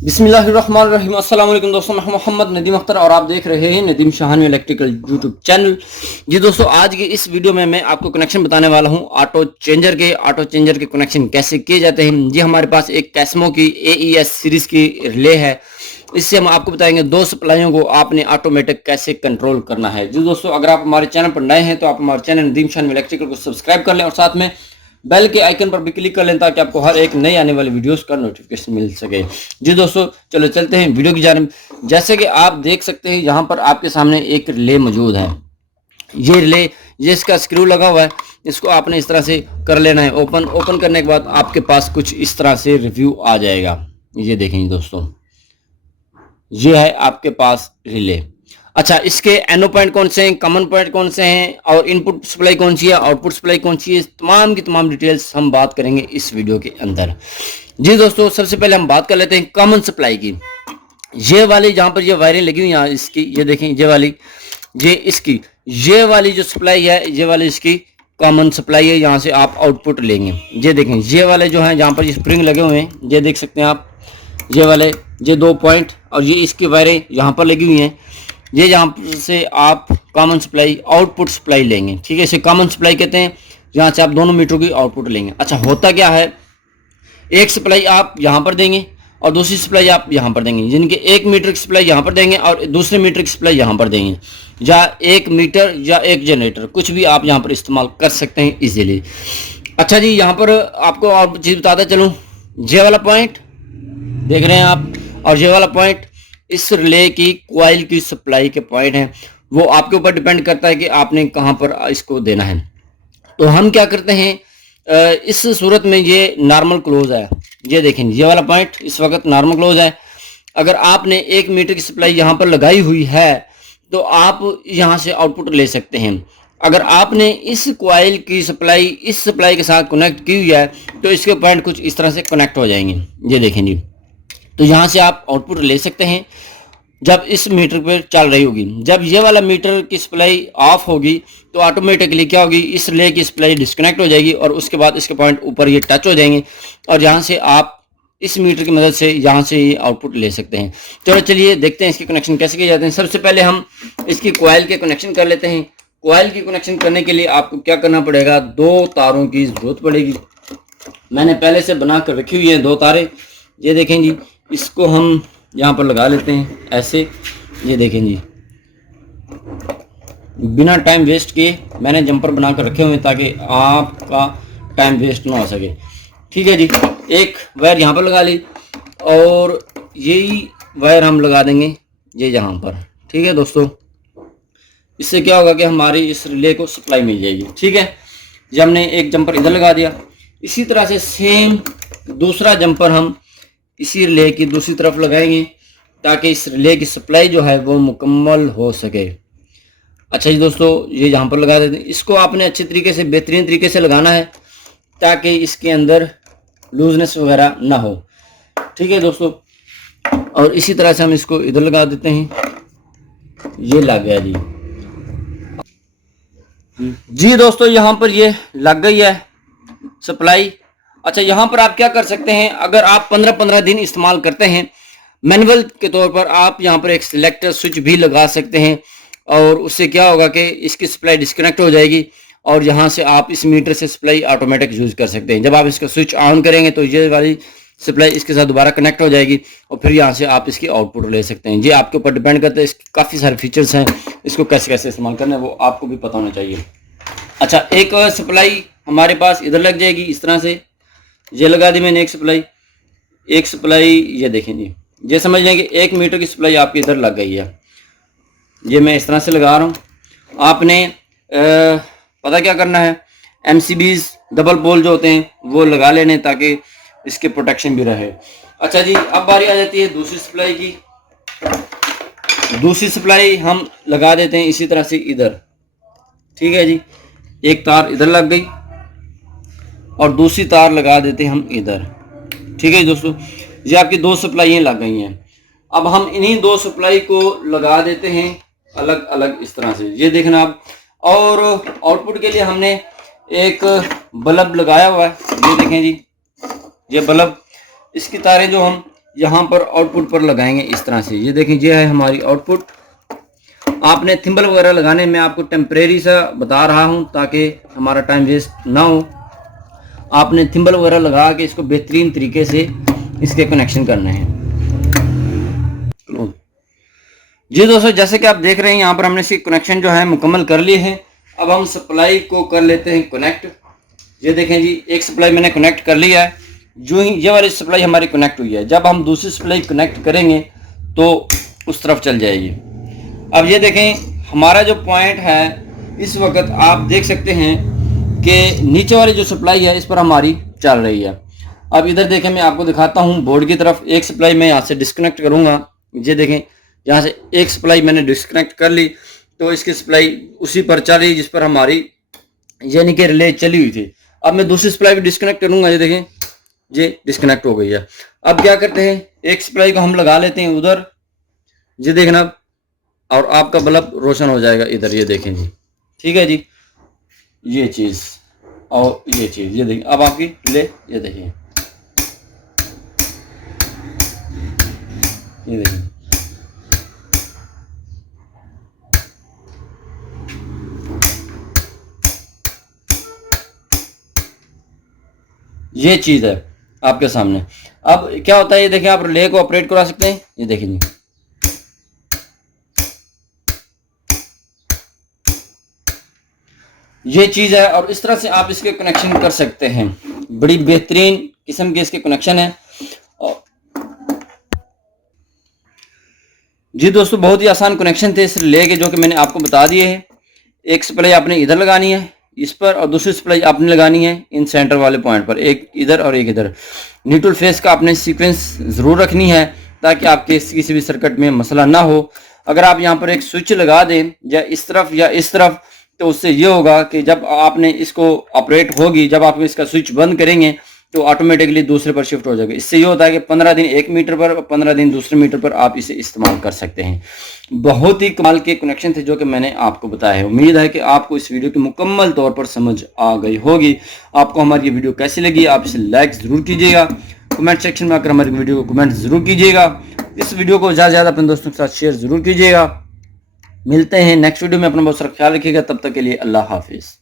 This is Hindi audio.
बिस्मिल्लाहिर्रहमानिर्रहीम। अस्सलाम वालेकुम दोस्तों, मैं मोहम्मद नदीम अख्तर और आप देख रहे हैं Nadeem Shahani electrical YouTube channel. जी दोस्तों, आज की इस वीडियो में मैं आपको कनेक्शन बताने वाला हूं ऑटो चेंजर के कनेक्शन कैसे किए जाते हैं। जी हमारे पास एक कैस्मो की AES सीरीज की रिले है। इससे हम आपको बताएंगे दो सप्लाइयों को आपने ऑटोमेटिक कैसे कंट्रोल करना है। जी दोस्तों, अगर आप हमारे चैनल पर नए हैं तो आप हमारे चैनल नदीम शाहानी इलेक्ट्रिकल को सब्सक्राइब कर लें और साथ में बेल के आइकन पर भी क्लिक कर लें ताकि आपको हर एक नई आने वाली वीडियोस का नोटिफिकेशन मिल सके। जी दोस्तों, चलो चलते हैं वीडियो की जानिब। जैसे कि आप देख सकते हैं यहाँ पर आपके सामने एक रिले मौजूद है। ये रिले, ये इसका स्क्रू लगा हुआ है, इसको आपने इस तरह से कर लेना है। ओपन करने के बाद आपके पास कुछ इस तरह से रिव्यू आ जाएगा। ये देखें दोस्तों, ये है आपके पास रिले। अच्छा, इसके एनो पॉइंट कौन से हैं, कॉमन पॉइंट कौन से हैं और इनपुट सप्लाई कौन सी है, आउटपुट सप्लाई कौन सी है, तमाम की तमाम डिटेल्स हम बात करेंगे इस वीडियो के अंदर। जी दोस्तों, सबसे पहले हम बात कर लेते हैं कॉमन सप्लाई की। ये वाली जहाँ पर ये वायरें लगी हुई हैं इसकी, ये देखें, ये वाली, ये इसकी, ये वाली जो सप्लाई है, ये वाली इसकी कॉमन सप्लाई है। यहाँ से आप आउटपुट लेंगे। ये देखें, ये वाले जो हैं जहाँ पर ये स्प्रिंग लगे हुए हैं, ये देख सकते हैं आप, ये वाले, ये दो पॉइंट और ये इसकी वायरें यहाँ पर लगी हुई हैं। ये यहाँ से आप कॉमन सप्लाई, आउटपुट सप्लाई लेंगे। ठीक है, इसे कॉमन सप्लाई कहते हैं। यहाँ से आप दोनों मीटर की आउटपुट लेंगे। अच्छा, होता क्या है, एक सप्लाई आप यहाँ पर देंगे और दूसरी सप्लाई आप यहाँ पर देंगे, जिनके एक मीटर की सप्लाई यहाँ पर देंगे और दूसरे मीटर की सप्लाई यहाँ पर देंगे, या एक मीटर या एक जनरेटर, कुछ भी आप यहाँ पर इस्तेमाल कर सकते हैं इजीली। अच्छा जी, यहाँ पर आपको और चीज़ बताता चलूँ, ये वाला पॉइंट देख रहे हैं आप और ये वाला पॉइंट इस रिले की कॉइल की सप्लाई के पॉइंट हैं। वो आपके ऊपर डिपेंड करता है कि आपने कहाँ पर इसको देना है। तो हम क्या करते हैं, इस सूरत में ये नॉर्मल क्लोज है। ये देखें, ये वाला पॉइंट इस वक्त नॉर्मल क्लोज है। अगर आपने एक मीटर की सप्लाई यहाँ पर लगाई हुई है तो आप यहाँ से आउटपुट ले सकते हैं। अगर आपने इस कॉइल की सप्लाई इस सप्लाई के साथ कनेक्ट की हुई है तो इसके पॉइंट कुछ इस तरह से कनेक्ट हो जाएंगे। ये देखें जी, तो यहाँ से आप आउटपुट ले सकते हैं जब इस मीटर पर चल रही होगी। जब ये वाला मीटर की सप्लाई ऑफ होगी तो ऑटोमेटिकली क्या होगी, इस रिले की सप्लाई डिस्कनेक्ट हो जाएगी और उसके बाद इसके पॉइंट ऊपर ये टच हो जाएंगे और यहाँ से आप इस मीटर की मदद से यहाँ से ये आउटपुट ले सकते हैं। चलो चलिए देखते हैं इसके कनेक्शन कैसे किए जाते हैं। सबसे पहले हम इसकी कॉइल के कनेक्शन कर लेते हैं। कॉइल की कनेक्शन करने के लिए आपको क्या करना पड़ेगा, दो तारों की जरूरत पड़ेगी। मैंने पहले से बना कर रखी हुई है दो तारें। ये देखें जी, इसको हम यहाँ पर लगा लेते हैं ऐसे। ये देखें जी, बिना टाइम वेस्ट किए मैंने जंपर बना कर रखे हुए हैं ताकि आपका टाइम वेस्ट ना हो सके। ठीक है जी, एक वायर यहाँ पर लगा ली और यही वायर हम लगा देंगे ये यहाँ पर। ठीक है दोस्तों, इससे क्या होगा कि हमारी इस रिले को सप्लाई मिल जाएगी। ठीक है जी, हमने एक जंपर इधर लगा दिया। इसी तरह से सेम दूसरा जंपर हम इसी रिले की दूसरी तरफ लगाएंगे ताकि इस रिले की सप्लाई जो है वो मुकम्मल हो सके। अच्छा जी दोस्तों, ये यहाँ पर लगा देते हैं। इसको आपने अच्छे तरीके से, बेहतरीन तरीके से लगाना है ताकि इसके अंदर लूजनेस वगैरह ना हो। ठीक है दोस्तों, और इसी तरह से हम इसको इधर लगा देते हैं। ये लग गया जी। जी दोस्तों, यहाँ पर ये लग गई है सप्लाई। अच्छा, यहाँ पर आप क्या कर सकते हैं, अगर आप 15-15 दिन इस्तेमाल करते हैं मैनुअल के तौर पर, आप यहाँ पर एक सिलेक्टर स्विच भी लगा सकते हैं और उससे क्या होगा कि इसकी सप्लाई डिस्कनेक्ट हो जाएगी और यहाँ से आप इस मीटर से सप्लाई ऑटोमेटिक यूज़ कर सकते हैं। जब आप इसका स्विच ऑन करेंगे तो ये वाली सप्लाई इसके साथ दोबारा कनेक्ट हो जाएगी और फिर यहाँ से आप इसकी आउटपुट ले सकते हैं। ये आपके ऊपर डिपेंड करता है, इसके काफ़ी सारे फीचर्स हैं, इसको कैसे कैसे इस्तेमाल करना है वो आपको भी पता होना चाहिए। अच्छा, एक सप्लाई हमारे पास इधर लग जाएगी इस तरह से। ये लगा दी मैंने एक सप्लाई, ये देखें जी, ये समझ लें कि 1 मीटर की सप्लाई आपकी इधर लग गई है। ये मैं इस तरह से लगा रहा हूँ। आपने पता क्या करना है, MCBs डबल पोल जो होते हैं वो लगा लेने ताकि इसके प्रोटेक्शन भी रहे। अच्छा जी, अब बारी आ जाती है दूसरी सप्लाई की। दूसरी सप्लाई हम लगा देते हैं इसी तरह से इधर। ठीक है जी, एक तार इधर लग गई और दूसरी तार लगा देते हैं हम इधर। ठीक है दोस्तों, ये आपकी दो सप्लाइयाँ लग गई हैं। अब हम इन्हीं दो सप्लाई को लगा देते हैं अलग अलग इस तरह से। ये देखना आप, और आउटपुट के लिए हमने एक बल्ब लगाया हुआ है। ये देखें जी, ये बल्ब, इसकी तारें जो हम यहाँ पर आउटपुट पर लगाएंगे इस तरह से। ये देखें, ये है हमारी आउटपुट। आपने थिम्बल वगैरह लगाने में आपको टेम्परेरी सा बता रहा हूँ ताकि हमारा टाइम वेस्ट ना हो। आपने थिम्बल वगैरह लगा के इसको बेहतरीन तरीके से इसके कनेक्शन करने हैं। जी दोस्तों, जैसे कि आप देख रहे हैं यहाँ पर हमने इसकी कनेक्शन जो है मुकम्मल कर लिए हैं। अब हम सप्लाई को कर लेते हैं कनेक्ट। ये देखें जी, एक सप्लाई मैंने कनेक्ट कर लिया है। जो ही ये वाली सप्लाई हमारी कनेक्ट हुई है, जब हम दूसरी सप्लाई कनेक्ट करेंगे तो उस तरफ चल जाएगी। अब ये देखें, हमारा जो पॉइंट है इस वक्त आप देख सकते हैं कि नीचे वाली जो सप्लाई है इस पर हमारी चल रही है। अब इधर देखें, मैं आपको दिखाता हूँ बोर्ड की तरफ। एक सप्लाई मैं यहाँ से डिस्कनेक्ट करूँगा। ये देखें, यहाँ से एक सप्लाई मैंने डिस्कनेक्ट कर ली तो इसकी सप्लाई उसी पर चल रही जिस पर हमारी यानी कि रिले चली हुई थी। अब मैं दूसरी सप्लाई भी डिस्कनेक्ट करूँगा। ये देखें, ये डिस्कनेक्ट हो गई है। अब क्या करते हैं, एक सप्लाई को हम लगा लेते हैं उधर। ये देखना, और आपका बल्ब रोशन हो जाएगा इधर। ये देखें जी, ठीक है जी, ये चीज़ और ये चीज़। ये देखिए, अब आपकी रिले ये देखिए, ये देखिए, ये चीज़ है आपके सामने। अब क्या होता है, ये देखिए, आप रिले को ऑपरेट करा सकते हैं। ये देखिए जी, ये चीज़ है और इस तरह से आप इसके कनेक्शन कर सकते हैं। बड़ी बेहतरीन किस्म के इसके कनेक्शन है। जी दोस्तों, बहुत ही आसान कनेक्शन थे इस रिले के, जो कि मैंने आपको बता दिए हैं। एक सप्लाई आपने इधर लगानी है इस पर, और दूसरी सप्लाई आपने लगानी है इन सेंटर वाले पॉइंट पर, एक इधर और एक इधर। न्यूट्रल फेस का आपने सीक्वेंस ज़रूर रखनी है ताकि आपके किसी भी सर्किट में मसला ना हो। अगर आप यहाँ पर एक स्विच लगा दें या इस तरफ या इस तरफ, तो उससे ये होगा कि जब आपने इसको ऑपरेट होगी, जब आप इसका स्विच बंद करेंगे तो ऑटोमेटिकली दूसरे पर शिफ्ट हो जाएगा। इससे ये होता है कि 15 दिन एक मीटर पर, 15 दिन दूसरे मीटर पर आप इसे इस्तेमाल कर सकते हैं। बहुत ही कमाल के कनेक्शन थे जो कि मैंने आपको बताया है। उम्मीद है कि आपको इस वीडियो की मुकम्मल तौर पर समझ आ गई होगी। आपको हमारी ये वीडियो कैसी लगी, आप इसे लाइक ज़रूर कीजिएगा। कमेंट सेक्शन में आकर हमारी वीडियो को कमेंट ज़रूर कीजिएगा। इस वीडियो को ज़्यादा से ज़्यादा अपने दोस्तों के साथ शेयर ज़रूर कीजिएगा। मिलते हैं नेक्स्ट वीडियो में। अपना बहुत सारा ख्याल रखिएगा। तब तक के लिए अल्लाह हाफिज़।